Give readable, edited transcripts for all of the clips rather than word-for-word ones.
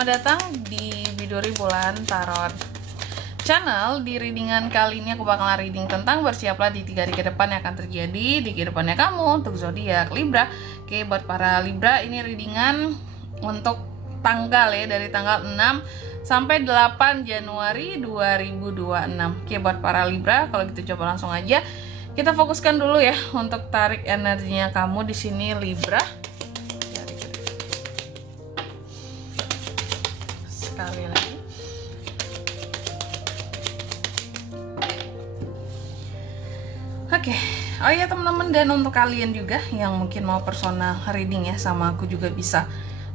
selamat datang di Biduri Bulan Tarot Channel. Di readingan kali ini aku bakalan reading tentang bersiaplah di 3 hari ke depan yang akan terjadi di kehidupannya kamu untuk zodiak Libra. Oke, buat para Libra ini readingan untuk tanggal ya, dari tanggal 6 sampai 8 Januari 2026. Oke, buat para Libra, kalau gitu coba langsung aja kita fokuskan dulu ya untuk tarik energinya kamu di sini Libra. Sekali lagi. Oke. Oh ya teman-teman, dan untuk kalian juga yang mungkin mau personal reading ya sama aku juga bisa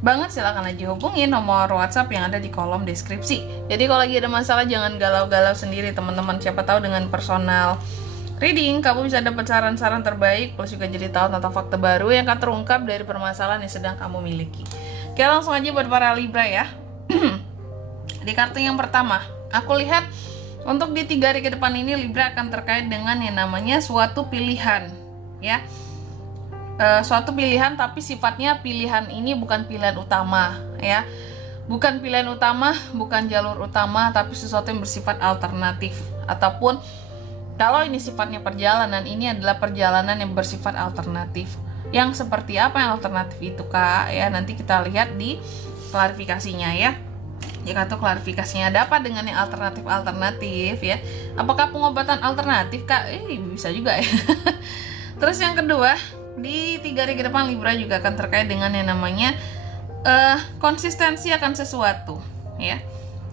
banget, silahkan aja hubungin nomor WhatsApp yang ada di kolom deskripsi. Jadi kalau lagi ada masalah jangan galau-galau sendiri teman-teman. Siapa tahu dengan personal reading kamu bisa dapat saran-saran terbaik, plus juga jadi tahu tentang fakta baru yang akan terungkap dari permasalahan yang sedang kamu miliki. Oke, langsung aja buat para Libra ya. Di kartu yang pertama, aku lihat untuk di 3 hari ke depan ini Libra akan terkait dengan yang namanya suatu pilihan ya. Suatu pilihan, tapi sifatnya pilihan ini bukan pilihan utama ya. Bukan pilihan utama, bukan jalur utama, tapi sesuatu yang bersifat alternatif. Ataupun kalau ini sifatnya perjalanan, ini adalah perjalanan yang bersifat alternatif. Yang seperti apa yang alternatif itu Kak? Ya, nanti kita lihat di klarifikasinya ya. Jika tuh klarifikasinya ada apa dengan yang alternatif ya. Apakah pengobatan alternatif Kak? Bisa juga ya. Terus yang kedua, di 3 hari ke depan Libra juga akan terkait dengan yang namanya konsistensi akan sesuatu ya.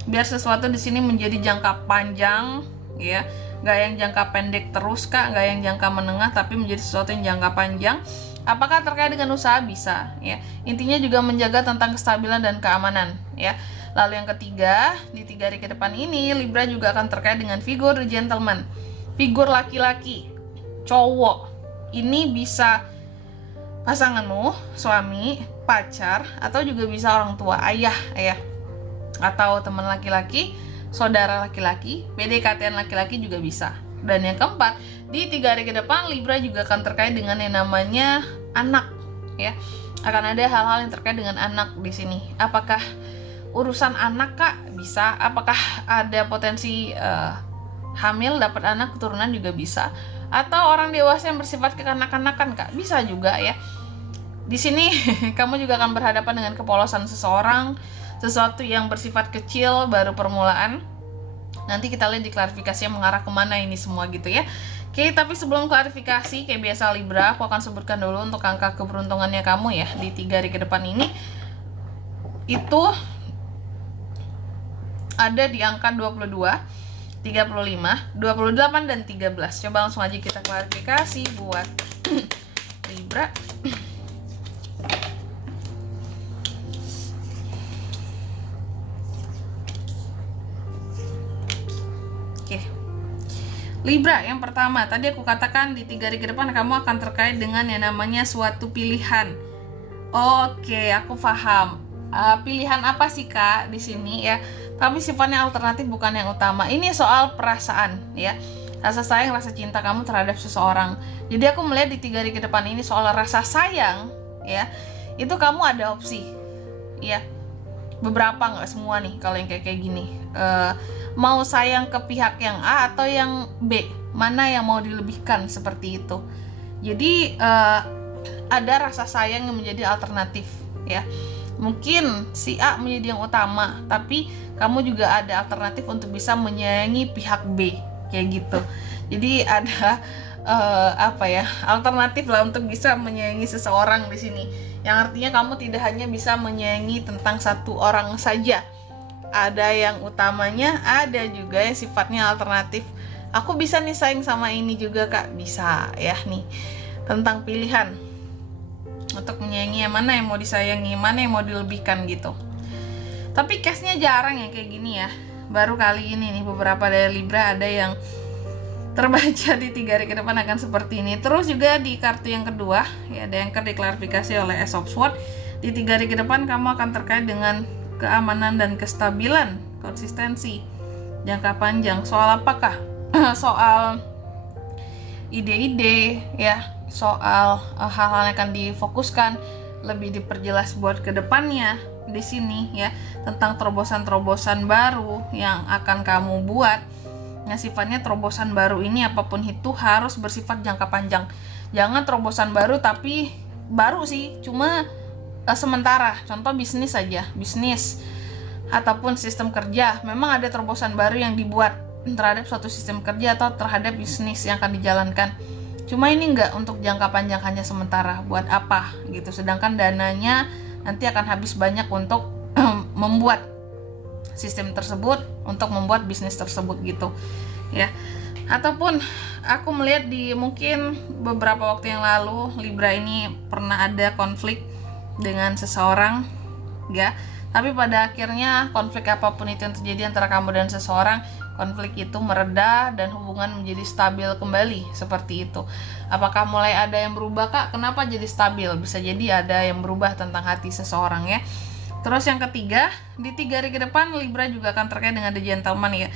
Biar sesuatu di sini menjadi jangka panjang ya. Gak yang jangka pendek terus Kak, gak yang jangka menengah, tapi menjadi sesuatu yang jangka panjang. Apakah terkait dengan usaha? Bisa ya. Intinya juga menjaga tentang kestabilan dan keamanan ya. Lalu yang ketiga, di 3 hari ke depan ini Libra juga akan terkait dengan figur the gentleman. Figur laki-laki, cowok. Ini bisa pasanganmu, suami, pacar, atau juga bisa orang tua, ayah, atau teman laki-laki, saudara laki-laki, PDKT laki-laki juga bisa. Dan yang keempat, di 3 hari ke depan Libra juga akan terkait dengan yang namanya anak ya. Akan ada hal-hal yang terkait dengan anak di sini. Apakah urusan anak Kak? Bisa. Apakah ada potensi hamil, dapat anak, keturunan juga bisa. Atau orang dewasa yang bersifat kekanak-kanakan Kak? Bisa juga ya. Di sini kamu juga akan berhadapan dengan kepolosan seseorang, sesuatu yang bersifat kecil, baru permulaan. Nanti kita lihat di klarifikasi yang mengarah kemana ini semua gitu ya. Oke, tapi sebelum klarifikasi, kayak biasa Libra, aku akan sebutkan dulu untuk angka keberuntungannya kamu ya di 3 hari ke depan ini. Itu ada di angka 22, 35, 28, dan 13. Coba langsung aja kita klarifikasi buat Libra. Oke. Libra, yang pertama, tadi aku katakan di 3 hari ke depan kamu akan terkait dengan yang namanya suatu pilihan. Oke, aku paham. Pilihan apa sih Kak di sini ya? Tapi sifatnya alternatif, bukan yang utama. Ini soal perasaan ya. Rasa sayang, rasa cinta kamu terhadap seseorang. Jadi aku melihat di 3 hari ke depan ini soal rasa sayang ya. Itu kamu ada opsi ya. Beberapa, nggak semua nih kalau yang kayak gini. Mau sayang ke pihak yang A atau yang B, mana yang mau dilebihkan seperti itu. Jadi ada rasa sayang yang menjadi alternatif ya. Mungkin si A menjadi yang utama, tapi kamu juga ada alternatif untuk bisa menyayangi pihak B kayak gitu. Jadi ada alternatif lah untuk bisa menyayangi seseorang di sini. Yang artinya kamu tidak hanya bisa menyayangi tentang satu orang saja. Ada yang utamanya, ada juga yang sifatnya alternatif. Aku bisa nih sayang sama ini juga Kak, bisa ya nih. Tentang pilihan untuk menyayangi yang mana yang mau disayangi, mana yang mau dilebihkan gitu. Tapi case-nya jarang ya kayak gini ya. Baru kali ini nih beberapa dari Libra ada yang terbaca di 3 hari ke depan akan seperti ini. Terus juga di kartu yang kedua ya, ada yang diklarifikasi oleh Ace of Swords. Di 3 hari ke depan kamu akan terkait dengan keamanan dan kestabilan, konsistensi jangka panjang. Soal apakah? Soal ide-ide ya, soal hal-hal yang akan difokuskan, lebih diperjelas buat kedepannya di sini ya, tentang terobosan-terobosan baru yang akan kamu buat. Yang sifatnya terobosan baru ini apapun itu harus bersifat jangka panjang. Jangan terobosan baru tapi baru sih, cuma sementara. Contoh bisnis saja, bisnis ataupun sistem kerja. Memang ada terobosan baru yang dibuat terhadap suatu sistem kerja atau terhadap bisnis yang akan dijalankan. Cuma ini enggak untuk jangka panjang, hanya sementara. Buat apa gitu? Sedangkan dananya nanti akan habis banyak untuk membuat sistem tersebut, untuk membuat bisnis tersebut gitu ya. Ataupun aku melihat di mungkin beberapa waktu yang lalu Libra ini pernah ada konflik dengan seseorang ya, tapi pada akhirnya konflik apapun itu yang terjadi antara kamu dan seseorang, konflik itu mereda dan hubungan menjadi stabil kembali seperti itu. Apakah mulai ada yang berubah kak? Kenapa jadi stabil? Bisa jadi ada yang berubah tentang hati seseorang ya. Terus yang ketiga, di 3 hari ke depan Libra juga akan terkait dengan The Gentleman ya.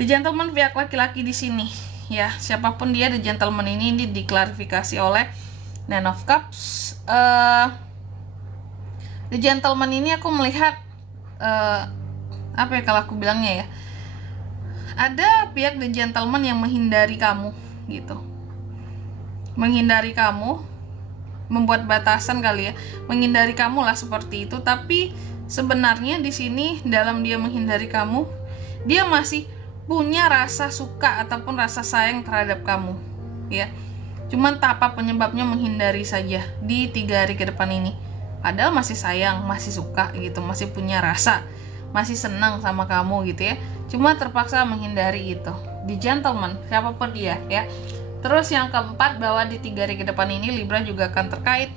The Gentleman pihak laki-laki di sini ya. Siapapun dia, The Gentleman ini diklarifikasi oleh Nine of Cups. The Gentleman ini aku melihat apa ya kalau aku bilangnya ya, ada pihak The Gentleman yang menghindari kamu gitu, menghindari kamu, membuat batasan kali ya, menghindari kamu lah seperti itu. Tapi sebenarnya di sini dalam dia menghindari kamu, dia masih punya rasa suka ataupun rasa sayang terhadap kamu ya. Cuman apa penyebabnya menghindari saja di 3 hari ke depan ini. Padahal masih sayang, masih suka gitu, masih punya rasa, masih senang sama kamu gitu ya. Cuma terpaksa menghindari itu. Di Gentleman, siapapun dia ya. Terus yang keempat, bahwa di 3 hari ke depan ini Libra juga akan terkait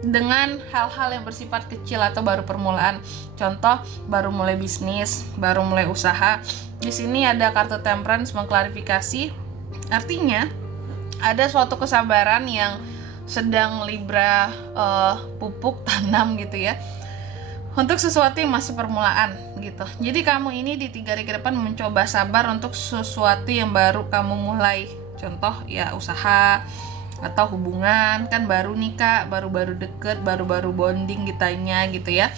dengan hal-hal yang bersifat kecil atau baru permulaan. Contoh, baru mulai bisnis, baru mulai usaha. Di sini ada kartu Temperance mengklarifikasi. Artinya ada suatu kesabaran yang sedang Libra pupuk tanam gitu ya, untuk sesuatu yang masih permulaan gitu. Jadi kamu ini di 3 hari ke depan mencoba sabar untuk sesuatu yang baru kamu mulai. Contoh ya usaha atau hubungan, kan baru nikah, baru-baru deket, baru-baru bonding kitanya gitu ya,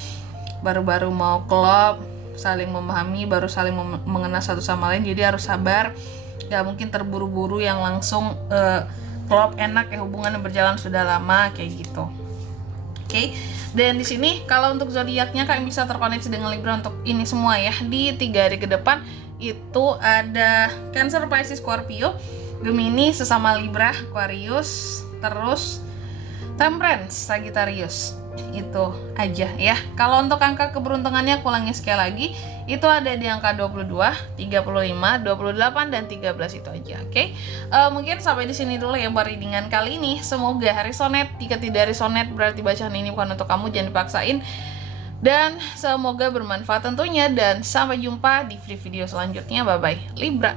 baru-baru mau klop, saling memahami, baru saling mengenal satu sama lain. Jadi harus sabar, gak mungkin terburu-buru yang langsung klop enak ya, hubungan yang berjalan sudah lama kayak gitu. Oke. Dan di sini kalau untuk zodiaknya kalian bisa terkoneksi dengan Libra untuk ini semua ya. Di 3 hari ke depan itu ada Cancer, Pisces, Scorpio, Gemini sesama Libra, Aquarius, terus Temperance, Sagittarius. Itu aja ya. Kalau untuk angka keberuntungannya aku ulangi sekali lagi, itu ada di angka 22, 35, 28 dan 13 itu aja. Oke. Mungkin sampai di sini dulu ya buat readingan kali ini. Semoga resonate. Jika tidak resonate berarti bacaan ini bukan untuk kamu, jangan dipaksain. Dan semoga bermanfaat tentunya, dan sampai jumpa di video selanjutnya. Bye bye Libra.